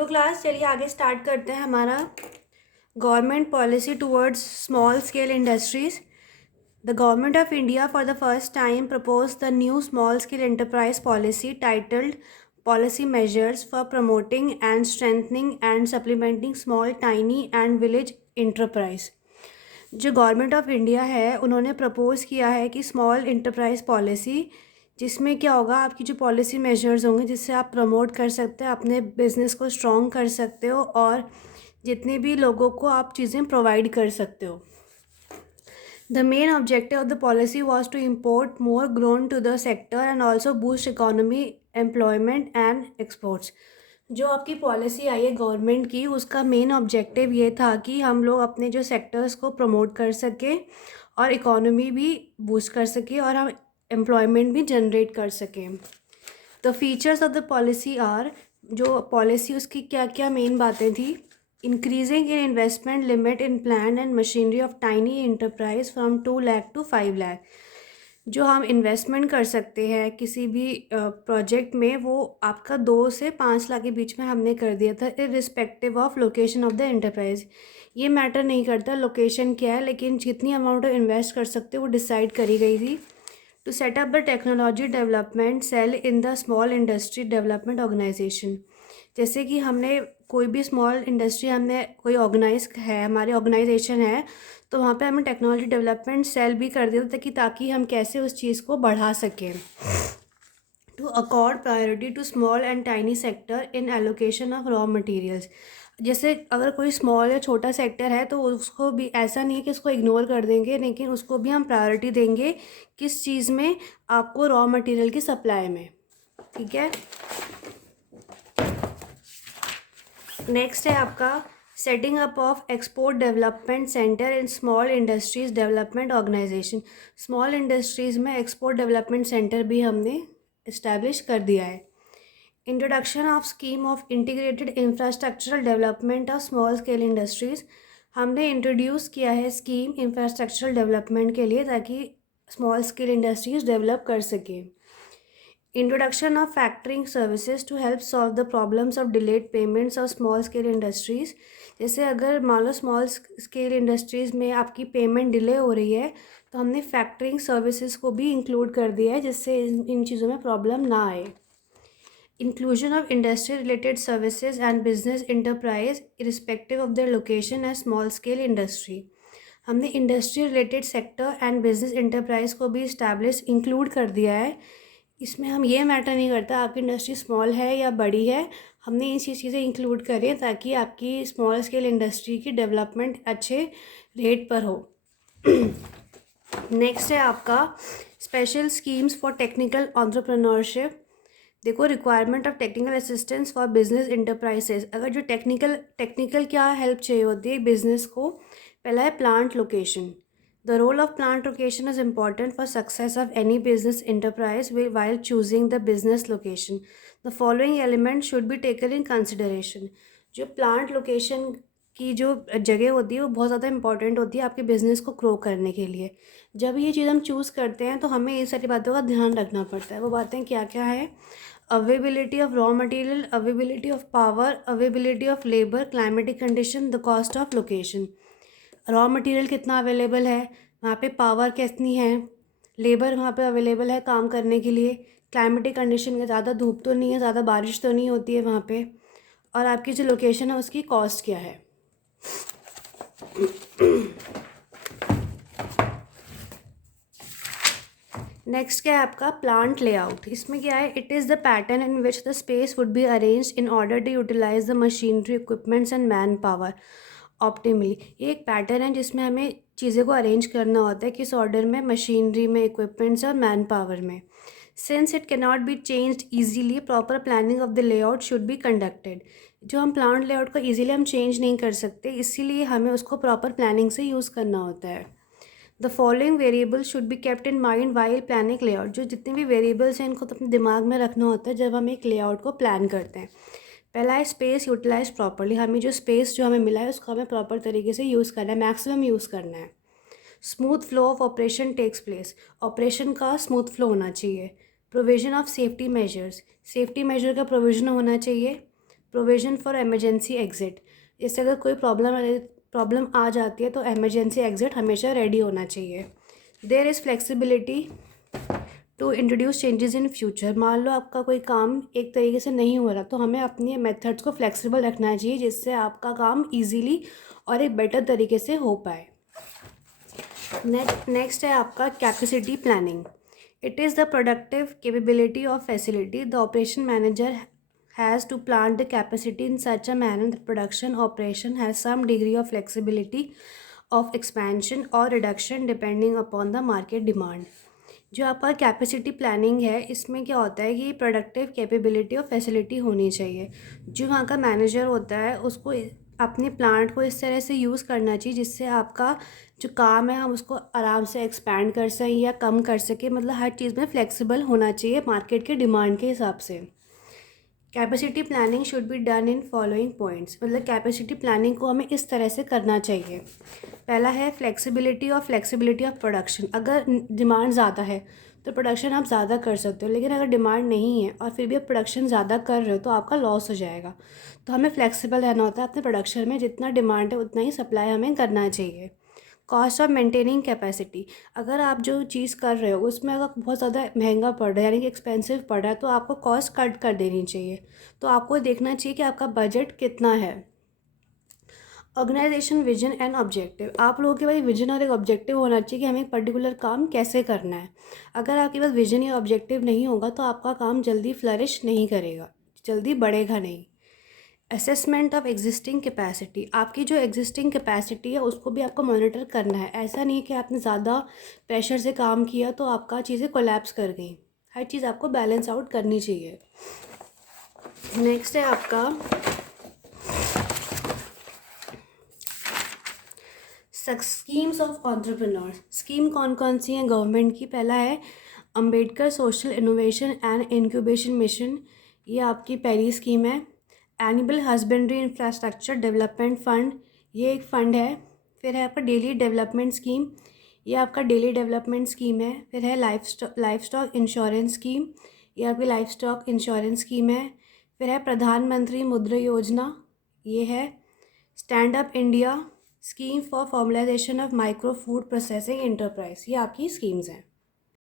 Hello class, चलिए आगे start करते हैं हमारा government policy towards small scale industries. The government of India for the first time propose the new small scale enterprise policy titled policy measures for promoting and strengthening and supplementing small tiny and village enterprise. जो government of India है उन्होंने propose किया है कि small enterprise policy, जिसमें क्या होगा, आपकी जो पॉलिसी मेजर्स होंगे जिससे आप प्रमोट कर सकते हो, अपने बिजनेस को स्ट्रॉन्ग कर सकते हो और जितने भी लोगों को आप चीज़ें प्रोवाइड कर सकते हो। The main objective of the policy was to import more grown to the sector and also boost economy, employment and exports. जो आपकी पॉलिसी आई है गवर्नमेंट की, उसका मेन ऑब्जेक्टिव ये था कि हम लोग अपने जो सेक्टर्स को प्रमोट कर सकें और इकोनॉमी भी बूस्ट कर सकें और हम एम्प्लॉयमेंट भी जनरेट कर सकें। The features of the policy are, जो पॉलिसी उसकी क्या क्या मेन बातें थी। Increasing in investment limit in plan and machinery of tiny enterprise from 2 lakh to 5 lakh. जो हम इन्वेस्टमेंट कर सकते हैं किसी भी प्रोजेक्ट में, वो आपका 2 से 5 लाख के बीच में हमने कर दिया था, irrespective of location of the enterprise. ये मैटर नहीं करता लोकेशन क्या है, लेकिन जितनी अमाउंट इन्वेस्ट कर सकते हो वो डिसाइड करी गई थी। To set up the technology development cell in the small industry development organisation. जैसे कि हमने कोई भी स्मॉल इंडस्ट्री, हमने कोई ऑर्गेनाइज है, हमारी ऑर्गेनाइजेशन है, तो वहाँ पे हमें टेक्नोलॉजी डेवलपमेंट सेल भी कर दिया था ताकि हम कैसे उस चीज़ को बढ़ा सकें। To accord priority to small and tiny sector in allocation of raw materials. जैसे अगर कोई स्मॉल या छोटा सेक्टर है तो उसको भी ऐसा नहीं है कि उसको इग्नोर कर देंगे, लेकिन उसको भी हम प्रायोरिटी देंगे किस चीज़ में, आपको रॉ मटेरियल की सप्लाई में। ठीक है, नेक्स्ट है आपका setting up of export development centre in small industries development organisation. Small industries में एक्सपोर्ट डेवलपमेंट सेंटर भी हमने इस्टेब्लिश कर दिया है। Introduction of scheme of integrated infrastructural development of small scale industries. हमने इंट्रोड्यूस किया है स्कीम इंफ्रास्ट्रक्चरल डेवलपमेंट के लिए ताकि स्मॉल स्केल इंडस्ट्रीज़ डेवलप कर सकें। Introduction of factoring services to help solve the problems of delayed payments of small scale industries. जैसे अगर मान लो स्मॉल स्केल इंडस्ट्रीज़ में आपकी पेमेंट डिले हो रही है, तो हमने फैक्टरिंग सर्विसेज को भी इंक्लूड कर दिया है जिससे इन चीज़ों में प्रॉब्लम ना आए। Inclusion of industry related services and business enterprise irrespective of their location as small scale industry. हमने industry related sector and business enterprise को भी इस्टेब्लिश इंक्लूड कर दिया है। इसमें हम ये मैटर नहीं करता आपकी इंडस्ट्री स्मॉल है या बड़ी है, हमने ये चीज़ें इंक्लूड करें ताकि आपकी स्मॉल स्केल इंडस्ट्री की डेवलपमेंट अच्छे रेट पर हो। नेक्स्ट है आपका special schemes for technical entrepreneurship. देखो, requirement of technical assistance for business enterprises. अगर जो टेक्निकल क्या हेल्प चाहिए होती है बिजनेस को, पहला है plant location. The role of plant location is important for success of any business enterprise while choosing the business location. The following element should be taken in consideration. जो plant location की जो जगह होती है वो बहुत ज़्यादा इंपॉर्टेंट होती है आपके बिज़नेस को ग्रो करने के लिए। जब ये चीज़ हम चूज़ करते हैं तो हमें ये सारी बातों का ध्यान रखना पड़ता है। वो बातें क्या क्या है? Availability of raw material, availability of power, availability of labour, climatic condition, the cost of location. Raw material कितना अवेलेबल है, वहाँ पे पावर कितनी है, लेबर वहाँ पे अवेलेबल है काम करने के लिए, क्लाइमेटिक कंडीशन में ज़्यादा धूप तो नहीं है, ज़्यादा बारिश तो नहीं होती है वहाँ पे, और आपकी जो लोकेशन है उसकी कॉस्ट क्या है। नेक्स्ट क्या है आपका प्लांट लेआउट। इसमें क्या है? It is the pattern in which the space would be arranged in order to utilise the machinery, equipments and man power optimally. ये एक पैटर्न है जिसमें हमें चीज़ें को अरेंज करना होता है किस ऑर्डर में, मशीनरी में, इक्विपमेंट्स और मैन पावर में। Since it can not be changed easily, proper planning of the layout should be conducted. जो हम प्लांट लेआउट को ईजिली हम चेंज नहीं कर सकते, इसीलिए हमें उसको प्रॉपर प्लानिंग से यूज़ करना होता है। The following variable should be kept in mind while planning layout. जो जितने भी वेरिएबल्स हैं इनको तो अपने दिमाग में रखना होता है जब हम एक लेआउट को प्लान करते हैं। पहला है स्पेस यूटिलाइज प्रॉपरली। हमें जो स्पेस जो हमें मिला है उसको हमें प्रॉपर तरीके से यूज़ करना है, मैक्सिमम यूज़ करना है। Smooth flow of operation takes place. Operation का स्मूथ फ्लो होना चाहिए। Provision of safety measures. Safety measure का प्रोविजन होना चाहिए। प्रोविजन फॉर इमरजेंसी एग्जिट, इससे अगर कोई प्रॉब्लम आ जाती है तो इमरजेंसी एग्जिट हमेशा रेडी होना चाहिए। There is flexibility to introduce changes in future, मान लो आपका कोई काम एक तरीके से नहीं हो रहा तो हमें अपनी मेथड्स को फ्लेक्सिबल रखना चाहिए जिससे आपका काम ईजीली और एक बेटर तरीके से हो पाए। नेक्स्ट है आपका capacity planning. It is the productive capability of facility, the operation manager has to plan the capacity in such a manner that production operation has some degree of flexibility of expansion or reduction depending upon the market demand। जो आपका capacity planning है इसमें क्या होता है कि productive capability और facility होनी चाहिए। जो वहाँ का मैनेजर होता है उसको अपने प्लांट को इस तरह से यूज़ करना चाहिए जिससे आपका जो काम है हम उसको आराम से एक्सपैंड कर सकें या कम कर सकें, मतलब हर चीज़ में फ्लेक्सिबल होना चाहिए मार्केट के डिमांड के हिसाब से। Capacity planning should be done in following points, मतलब कैपेसिटी प्लानिंग को हमें इस तरह से करना चाहिए। पहला है फ्लेक्सिबिलिटी ऑफ प्रोडक्शन। अगर डिमांड ज़्यादा है तो प्रोडक्शन आप ज़्यादा कर सकते हो, लेकिन अगर डिमांड नहीं है और फिर भी आप प्रोडक्शन ज़्यादा कर रहे हो तो आपका लॉस हो जाएगा। तो हमें फ्लेक्सिबल रहना होता है अपने प्रोडक्शन में, जितना डिमांड है उतना ही सप्लाई हमें करना चाहिए। कॉस्ट ऑफ मेंटेनिंग कैपेसिटी, अगर आप जो चीज़ कर रहे हो उसमें अगर बहुत ज़्यादा महंगा पड़ रहा है यानी कि एक्सपेंसिव पड़ रहा है तो आपको कॉस्ट कट कर देनी चाहिए। तो आपको देखना चाहिए कि आपका बजट कितना है। ऑर्गेनाइजेशन विजन एंड ऑब्जेक्टिव, आप लोगों के पास विजन और एक ऑब्जेक्टिव होना चाहिए कि हमें एक पर्टिकुलर काम कैसे करना है। अगर आपके पास विजन या ऑब्जेक्टिव नहीं होगा तो आपका काम जल्दी फ्लरिश नहीं करेगा, जल्दी बढ़ेगा नहीं। असेसमेंट ऑफ एग्जिस्टिंग कैपेसिटी, आपकी जो एग्जिस्टिंग कैपेसिटी है उसको भी आपको मॉनिटर करना है। ऐसा नहीं कि आपने ज़्यादा प्रेशर से काम किया तो आपका चीज़ें कोलैप्स कर गई, हर चीज़ आपको बैलेंस आउट करनी चाहिए। नेक्स्ट है आपका स्कीम्स ऑफ एंटरप्रेन्योर्स। स्कीम कौन कौन सी हैं गवर्नमेंट की? पहला है Ambedkar social innovation and incubation mission, ये आपकी पहली स्कीम है। Animal husbandry infrastructure development fund, ये एक फ़ंड है। फिर है आपका डेली डेवलपमेंट स्कीम, ये आपका डेली डेवलपमेंट स्कीम है। फिर है लाइफ स्टॉक इंश्योरेंस स्कीम, ये आपकी लाइफ स्टॉक इंश्योरेंस स्कीम है। फिर है प्रधानमंत्री मुद्रा योजना, ये है। Stand up India scheme for formalisation of micro food processing enterprise, ये आपकी स्कीम्स हैं।